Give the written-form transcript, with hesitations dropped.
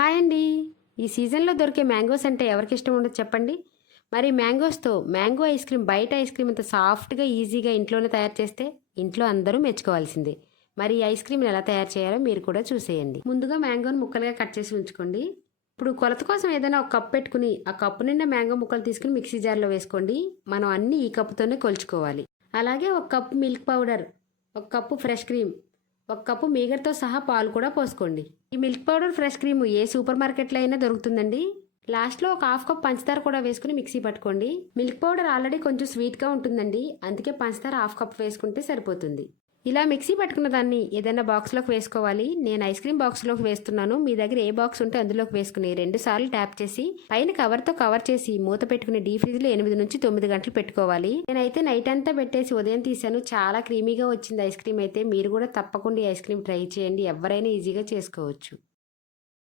Hi అండి. ఈ సీజన్లో దొరికే మ్యాంగోస్ అంటే ఎవరికి ఇష్టం ఉండదు చెప్పండి. మరి మ్యాంగోస్తో మ్యాంగో ఐస్ క్రీమ్, బయట ఐస్ క్రీమ్ అంత సాఫ్ట్గా ఈజీగా ఇంట్లోనే తయారు చేస్తే ఇంట్లో అందరూ మెచ్చుకోవాల్సిందే. మరి ఈ ఐస్ క్రీమ్ని ఎలా తయారు చేయాలో మీరు కూడా చూసేయండి. ముందుగా మ్యాంగోని ముక్కలుగా కట్ చేసి ఉంచుకోండి. ఇప్పుడు కొలత కోసం ఏదైనా ఒక కప్ పెట్టుకుని ఆ కప్పు నిండా మ్యాంగో ముక్కలు తీసుకుని మిక్సీ జార్లో వేసుకోండి. మనం అన్నీ ఈ కప్పుతోనే కొలుచుకోవాలి. అలాగే ఒక కప్పు మిల్క్ పౌడర్, ఒక కప్పు ఫ్రెష్ క్రీమ్, ఒక కప్పు మీగడతో సహా పాలు కూడా పోసుకోండి. ఈ మిల్క్ పౌడర్, ఫ్రెష్ క్రీమ్ ఏ సూపర్ మార్కెట్లో అయినా దొరుకుతుందండి. లాస్ట్లో ఒక హాఫ్ కప్ పంచదార కూడా వేసుకుని మిక్సీ పట్టుకోండి. మిల్క్ పౌడర్ ఆల్రెడీ కొంచెం స్వీట్గా ఉంటుందండి, అందుకే పంచదార హాఫ్ కప్ వేసుకుంటే సరిపోతుంది. ఇలా మిక్సీ పట్టుకున్న దాన్ని ఏదైనా బాక్స్లోకి వేసుకోవాలి. నేను ఐస్ క్రీమ్ బాక్స్లోకి వేస్తున్నాను. మీ దగ్గర ఏ బాక్స్ ఉంటే అందులోకి వేసుకుని 2 సార్లు ట్యాప్ చేసి పైన కవర్తో కవర్ చేసి మూత పెట్టుకుని డీ ఫ్రిడ్జ్లో 8 నుంచి 9 గంటలు పెట్టుకోవాలి. నేనైతే నైట్ అంతా పెట్టేసి ఉదయం తీసాను. చాలా క్రీమీగా వచ్చింది ఐస్ క్రీమ్ అయితే. మీరు కూడా తప్పకుండా ఈ ఐస్ క్రీమ్ ట్రై చేయండి. ఎవరైనా ఈజీగా చేసుకోవచ్చు.